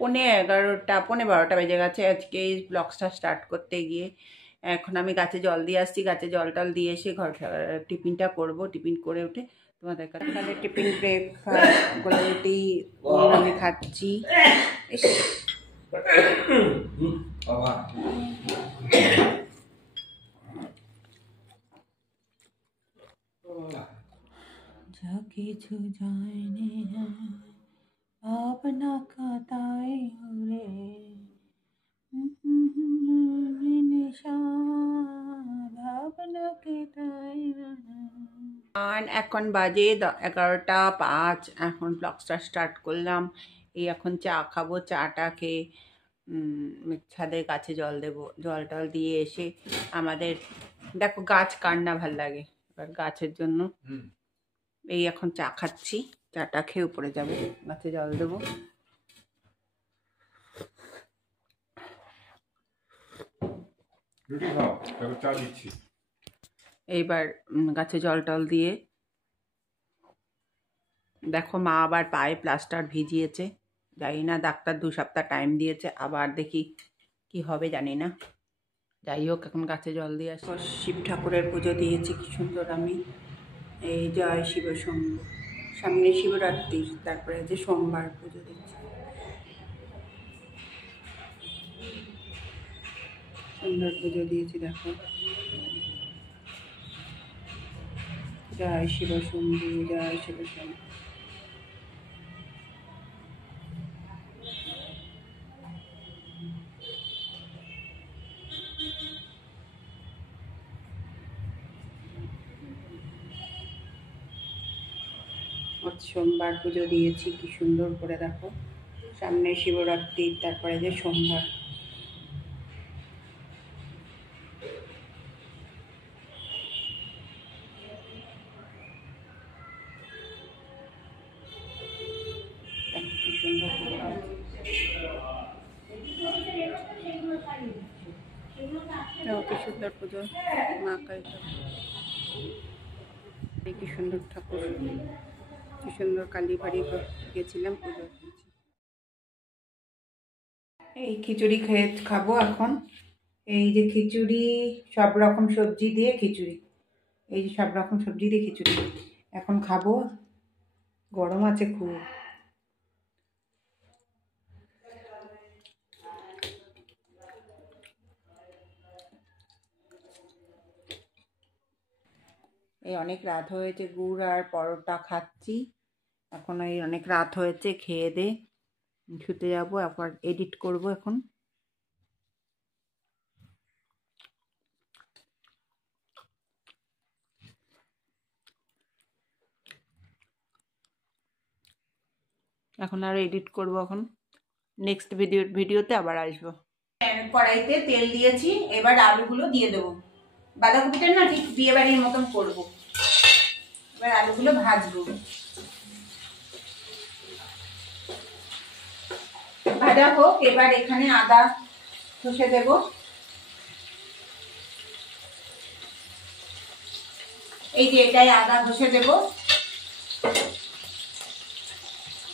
11:30 12:30 বেজে গেছে আজকে এই ব্লগসটা স্টার্ট করতে গিয়ে। এখন আমি গাছে জল দিয়ে আসছি, গাছে জল টল দিয়ে এসে ঘর টিফিনটা করব। টিফিন করে উঠে তোমাদের কাছে তাহলে টিফিন ব্রেকফাস্ট গোলা রুটি আমি খাচ্ছি। যা কিছু যায়নি ভাবনা কাটাই রে ভাবনা কাটাই। এখন বাজে 11:05। এখন ব্লগসটা স্টার্ট করলাম। এই এখন চা খাবো, চাটা খেয়ে ছাদের গাছে জল দেবো। জল টল দিয়ে এসে আমাদের দেখো গাছ কার না ভাল লাগে, এবার গাছের জন্য এই এখন চা খাচ্ছি। চাটা খেয়ে উপরে যাবো, গাছে জল দেবো। এইবার গাছে জল টল দিয়ে দেখো মা আবার পায়ে প্লাস্টার ভিজিয়েছে। জানি না, ডাক্তার 2 সপ্তাহ টাইম দিয়েছে, আবার দেখি কি হবে জানি না। যাই হোক এখন গাছে জল দিয়ে আসি। শিব ঠাকুরের পুজো দিয়েছি কি সুন্দর আমি। এই জয় শিব শম্ভু। সামনে শিবরাত্রি, তারপরে যে সোমবার পুজো দিচ্ছি। সুন্দর পুজো দিয়েছি দেখো। জয় শিব শম্ভু, জয় শিব শম্ভু। সোমবার পুজো দিয়েছি কি সুন্দর করে দেখো। সামনে শিবরাত্রি, তারপরে যে সোমবার। কি সুন্দর কি সুন্দর পুজো মা কালী ঠাকুর। কি সুন্দর ঠাকুর, কি সুন্দর কালী বাড়ি গেছিলাম পুজো। এই খিচুড়ি খাবো এখন। এই যে খিচুড়ি, সব রকম সবজি দিয়ে খিচুড়ি। এই যে সব রকম সবজি দিয়ে খিচুড়ি এখন খাবো। গরম আছে খুব। এই অনেক রাত হয়েছে, গুড় আর পরোটা খাচ্ছি। এখন এই অনেক রাত হয়েছে, খেয়ে দে শুতে যাবো। আবার এডিট করব এখন। এখন আর এডিট করব। এখন নেক্সট ভিডিওতে আবার আসবো। কড়াইতে তেল দিয়েছি, এবার আলুগুলো দিয়ে দেবো। বাঁধাকপিটা না ঠিক বিয়ে বাড়ির মতন করবো। এবার আলুগুলো ভাজবো। ভাজা হোক, এবার এখানে আদা ঘষে দেব। এই যে এটাই আদা ঘষে দেব।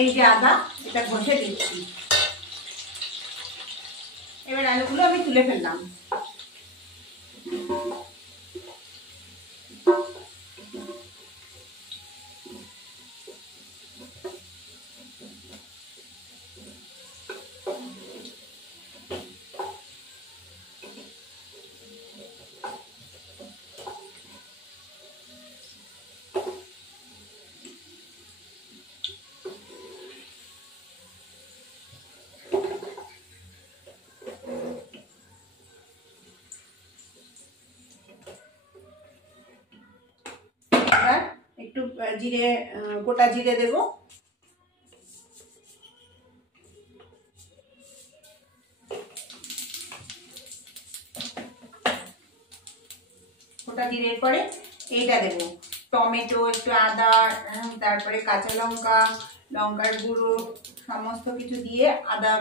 এই যে আদা, এটা ঘষে দিচ্ছি। এবার আলুগুলো আমি তুলে ফেললাম। একটু জিরে, গোটা জিরে দেব। গোটা জিরের পরে এইটা দেব, টমেটো, একটু আদা, তারপরে কাঁচা লঙ্কা, লঙ্কার গুঁড়ো, সমস্ত কিছু দিয়ে আদা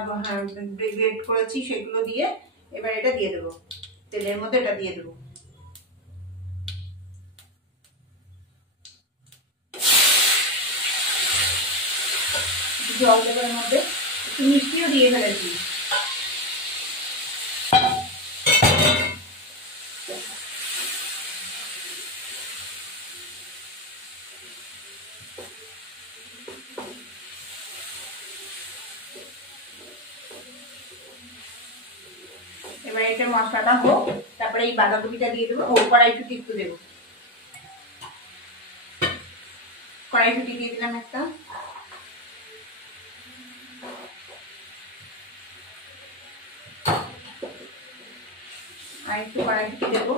গ্রেট করেছি সেগুলো দিয়ে এবার এটা দিয়ে দেবো। তেলের মধ্যে এটা দিয়ে দেবো। জল দেবো এর মধ্যে, একটু মিষ্টিও দিয়ে ফেলেছি। এবার এটা মশলাটা হোক, তারপরে এই বাঁধাকপিটা দিয়ে দেবো। ও কড়াইশুঁটি একটু দেবো, কড়াইশুঁটি দিয়ে দিলাম একটা। আর একটু কড়াইশুঁটি দেবো।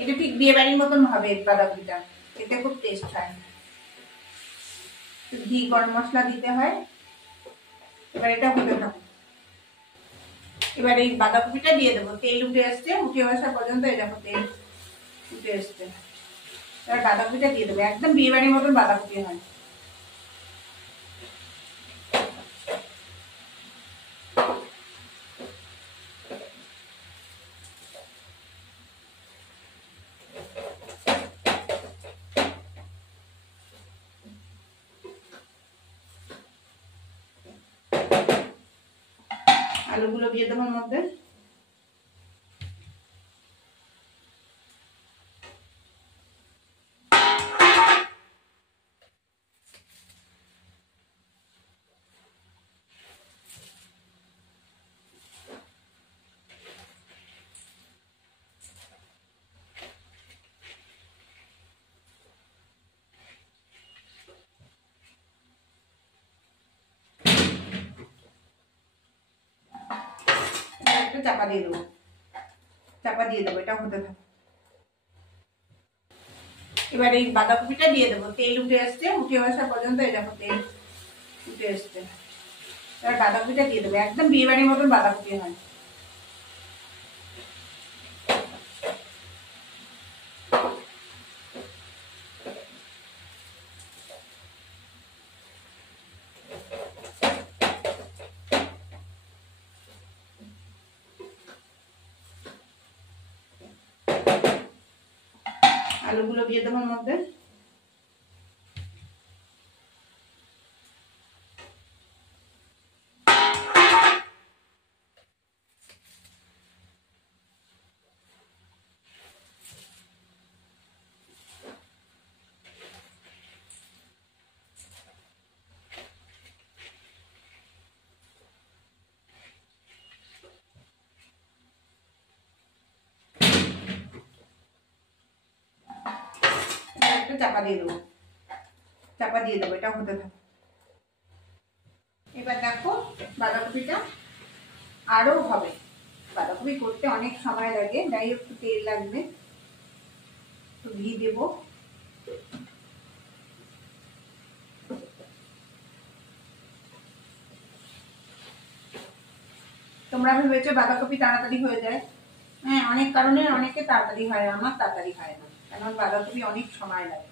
এটা ঠিক বিয়ে বাড়ির মতন হবে বাঁধাকপিটা, এতে খুব টেস্ট হয়। ঘি গরম মশলা দিতে হয়। এবার এটা হতে থাকুক। এবার এই বাঁধাকপিটা দিয়ে দেবো। তেল উঠে আসছে, উঠে আসা পর্যন্ত এই দেখো তেল উঠে আসছে। এবার বাঁধাকপিটা দিয়ে দেবো, একদম বিয়ে বাড়ির মতন বাঁধাকপি হয়। আলুগুলো দিয়ে দেবো মধ্যে। একটু চাপা দিয়ে দেবো, চাপা দিয়ে দেবো, এটা হতে থাকবে। এবার এই বাঁধাকপিটা দিয়ে দেবো। তেল উঠে আসছে, উঠে আসা পর্যন্ত এই দেখো তেল উঠে আসছে। এবার বাঁধাকপিটা দিয়ে দেবো, একদম বিয়ে বাড়ির মতন বাঁধাকপি হয়। আলুগুলো দিয়ে দেবো মধ্যে। একটু চাপা দিয়ে দেবো, চাপা দিয়ে দেবো, এটা হতে থাকবে। এবার দেখো বাঁধাকপিটা আরো হবে। বাঁধাকপি করতে অনেক সময় লাগে, তাই একটু তেল লাগবে, একটু ঘি দেবো। তোমরা ভেবেছো বাঁধাকপি তাড়াতাড়ি হয়ে যায়। হ্যাঁ, অনেক কারণে অনেকে তাড়াতাড়ি হয়, আমার তাড়াতাড়ি হয় না, কারণ বাঁধাকপি অনেক সময় লাগে।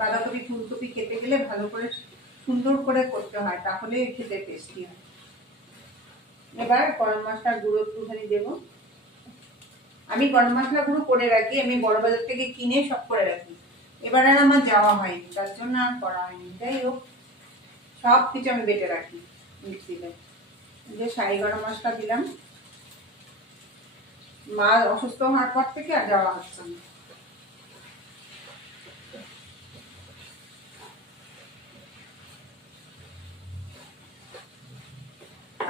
বাঁধাকপি ফুলকপি খেতে গেলে ভালো করে সুন্দর করে করতে হয়, তাহলে খেতে টেস্টি হয়। এবার গরম মশলার গুঁড়ো একটুখানি দেবো। আমি গরম মশলা গুঁড়ো করে রাখি, আমি বড় বাজার থেকে কিনে সব করে রাখি। এবার আর আমার যাওয়া হয়নি, তার জন্য আর করা হয়নি। যাই হোক, সব কিছু আমি বেটে রাখি মিক্সিতে। যে শাহি গরম মশলা দিলাম, মা অসুস্থ হওয়ার পর থেকে আর যাওয়া হচ্ছে না।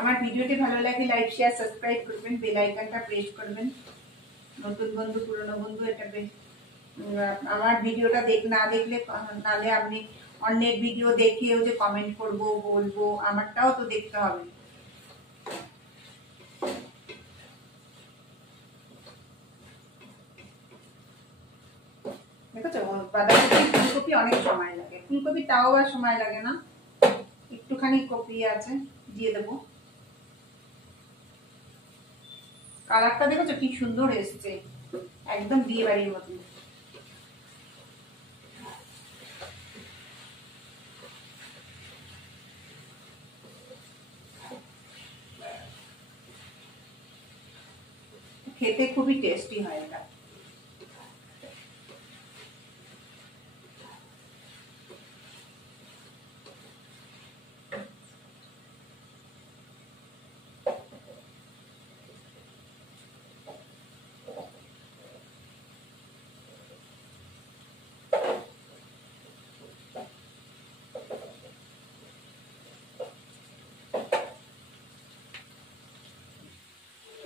আমার ভিডিওটি ভালো লাগে লাইক শেয়ার সাবস্ক্রাইব করবেন, বেল আইকনটা প্রেস করবেন। নতুন বন্ধু পুরনো বন্ধু এটা আমার ভিডিওটা না দেখলে, নালে আপনি অন্যের ভিডিও দেখেও যে কমেন্ট করব বলবো, আমারটাও তো দেখতে হবে। দেখেছো বাঁধাকপি ফুলকপি অনেক সময় লাগে, ফুলকপি তাও আর সময় লাগে না। একটুখানি কপি আছে, দিয়ে দেবো। কালারটা দেখেছো কি সুন্দর এসছে, একদম বিয়ে বাড়ির মতন। খেতে খুবই টেস্টি হয় এটা।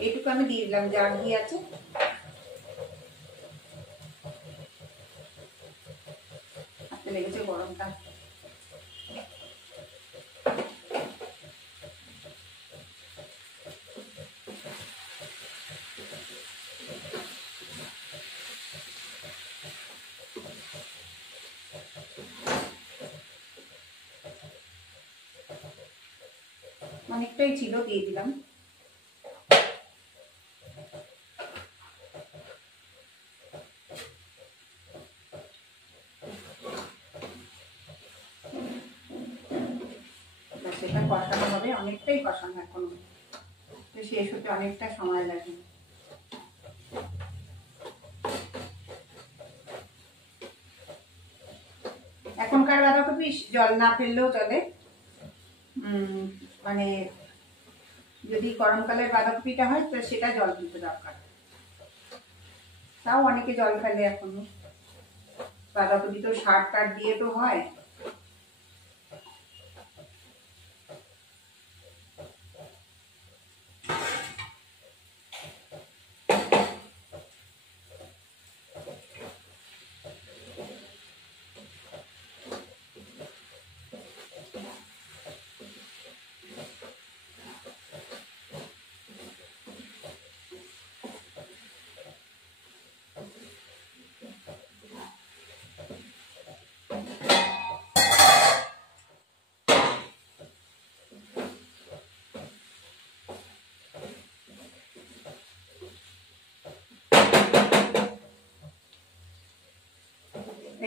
এইটুকু আমি দিয়ে দিলাম, যা ঘি আছে। হাতে লেগেছে গরমটা। অনেকটাই ছিল, দিয়ে দিলাম। সেটা কষানো হবে, অনেকটাই কষানো এখনো, শেষ হতে অনেকটা সময় লাগে। এখনকার বাঁধাকপি জল না ফেললেও চলে, মানে যদি গরমকালের বাঁধাকপিটা হয় তো সেটা জল দিতে দরকার। তাও অনেকে জল ফেলে এখনো, বাঁধাকপি তো সার টার দিয়ে তো হয়।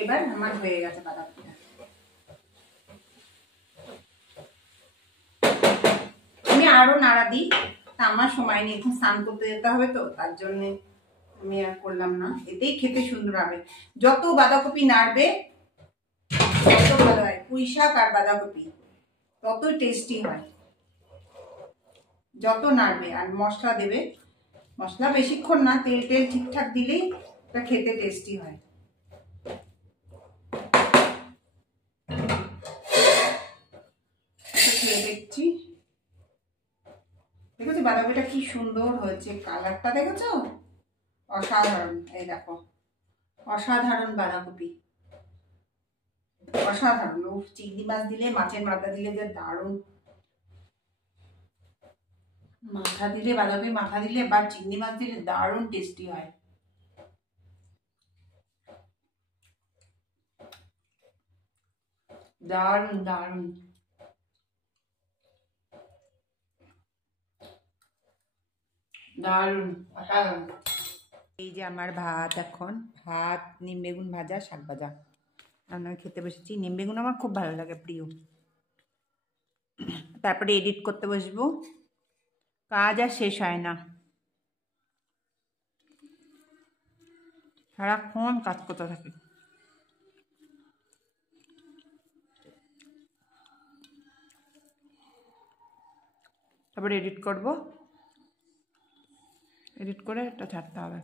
এবার আমার হয়ে গেছে বাঁধাকপিটা। আমি আরো নাড়া দিই, তা আমার সময় নেই, এখন স্নান করতে যেতে হবে তো, তার জন্য আমি আর করলাম না। এতেই খেতে সুন্দর হবে, যত বাঁধাকপি নাড়বে তত ভালো হয়। পুঁই শাক আর বাঁধাকপি ততই টেস্টি হয়, যত নাড়বে। আর মশলা দেবে, মশলা বেশিক্ষণ না, তেল টেল ঠিকঠাক দিলেই এটা খেতে টেস্টি হয়। খেয়ে দেখছি, দেখেছো বাঁধাকপিটা কি সুন্দর হয়েছে, কালারটা দেখেছো, অসাধারণ। এই দেখো, অসাধারণ বাঁধাকপি, অসাধারণ। ও চিংড়ি মাছ দিলে, মাছের মাথা দিলে যে দারুণ, মাথা দিলে, বাঁধাকপি মাথা দিলে বা চিংড়ি মাছ দিলে দারুণ টেস্টি হয়। দারুণ দারুণ, দারুণ, অসাধারণ। এই যে আমার ভাত, এখন ভাত, নিম বেগুন ভাজা, শাক ভাজা রান্না খেতে বসেছি। নিম বেগুন আমার খুব ভালো লাগে, প্রিয়। তারপরে এডিট করতে বসবো, কাজ আর শেষ হয় না, সারাক্ষণ কাজ করতে থাকি। তারপরে এডিট করব, এডিট করে এটা ছাড়তে হবে।